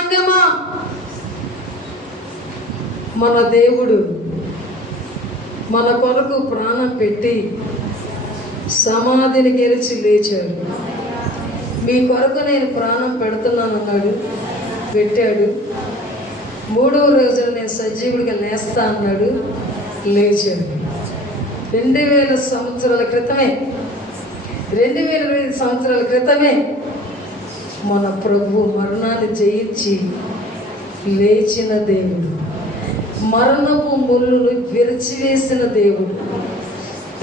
సంగమా? మన దేవుడు మన కొరకు ప్రాణం పెట్టి సమాధిని గెలిచి లేచాడు. మీ కొరకు నేను ప్రాణం పెడుతున్నాను అన్నాడు పెట్టాడు. మూడవ రోజున నేను సజీవుడిగా లేస్తా అన్నాడు లేచాడు. రెండు వేల సంవత్సరాల క్రితమే రెండు వేల సంవత్సరాల క్రితమే మన ప్రభు మరణాన్ని జయించి లేచిన దేవుడు. మరణపు ముళ్ళును విరచివేసిన దేవుడు.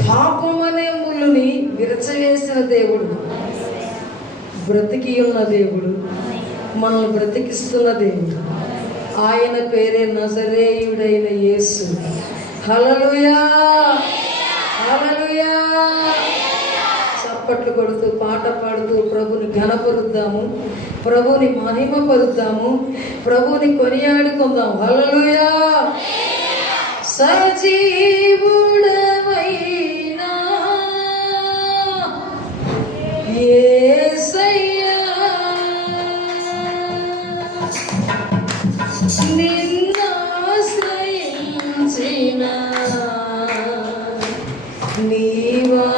పాపం అనే ముళ్ళుని విరచివేసిన దేవుడు. బ్రతికి ఉన్న దేవుడు. మనల్ని బ్రతికిస్తున్న దేవుడు. ఆయన పేరే నజరేయుడైన యేసు. హలలుయా చప్పట్లు కొడుతూ పాట పాడుతూ ప్రభుని ఘనపరుద్దాము ప్రభుని మహిమపరుద్దాము ప్రభుని కొనియాడుకుందాం. హలలుయా సజీవుడమైనా నిన్నాశ్రయించిన నీవా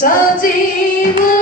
सजीव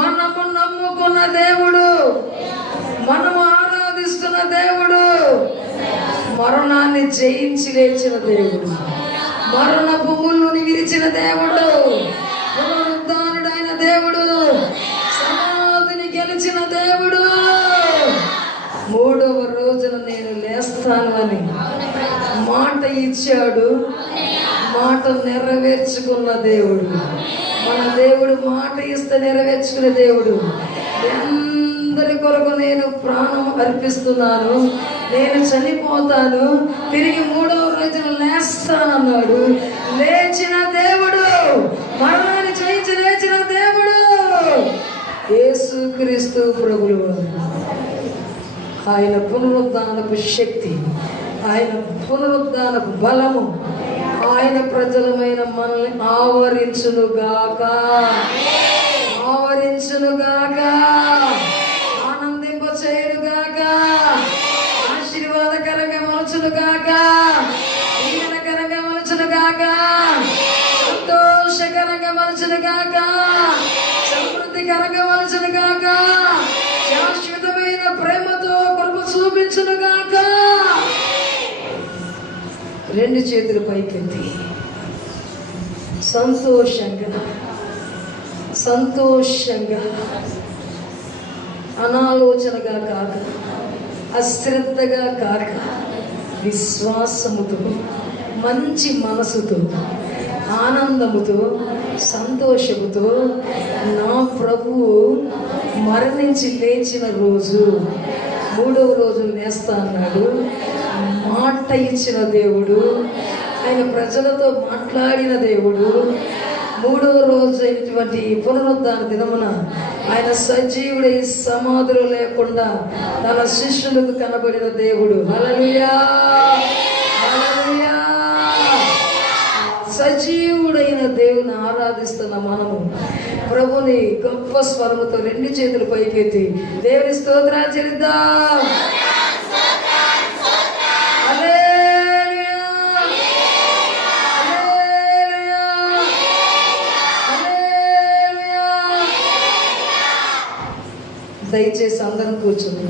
నమ్ముకున్న దేవుడు. మనము ఆరాధిస్తున్న దేవుడు. మరణాన్ని జయించి లేచిన దేవుడు. మరణ భూములను విరిచిన దేవుడు. పునరుద్ధానుడైన దేవుడు. సమాధిని గెలిచిన దేవుడు. మూడవ రోజున నేను లేస్తాను అని మాట ఇచ్చాడు. మాట నెరవేర్చుకున్న దేవుడు. మన దేవుడు మాట ఇస్తే నెరవేర్చుకునే దేవుడు. అందరి కొరకు నేను ప్రాణం అర్పిస్తున్నాను. నేను చనిపోతాను. తిరిగి మూడవ రోజున లేస్తానన్నాడు. లేచిన దేవుడు మరణాన్ని జయించి లేచిన దేవుడు యేసుక్రీస్తు ప్రభులు. ఆయన పునరుద్ధానపు శక్తి ఆయన పునరుద్ధానపు బలము ఆయన ప్రజలమైన మనల్ని ఆవరించునుగాక. ఆవరించునుగాక. ఆనందింప చేయునుగాక ఆశీర్వాదకరంగా మలచునుగాక దీవెనకరంగా మలచునుగాక సంతోషకరంగా మలచునుగాక సమృద్ధికరంగా మలచునుగాక రెండు చేతులు పైకెత్తి. సంతోషంగా సంతోషంగా అనాలోచనగా కాక అశ్రద్ధగా కాక విశ్వాసముతో మంచి మనసుతో ఆనందముతో సంతోషముతో నా ప్రభువు మరణించి లేచిన రోజు మూడవ రోజు లేస్తా అన్నాడు. మాట ఇచ్చిన దేవుడు ఆయన ప్రజలతో మాట్లాడిన దేవుడు మూడవ రోజు అయినటువంటి పునరుద్ధాన దినమున ఆయన సజీవుడై సమాధులు లేకుండా తన శిష్యులకు కనబడిన దేవుడు. హల్లెలూయా! సజీవుడైన దేవుని ఆరాధిస్తున్న మనము ప్రభుని గొప్ప స్వరముతో రెండు చేతులు పైకెత్తి దేవుని స్తోత్రాలు చెల్లిద్దాం. దయచేసి అందరం కూర్చుంది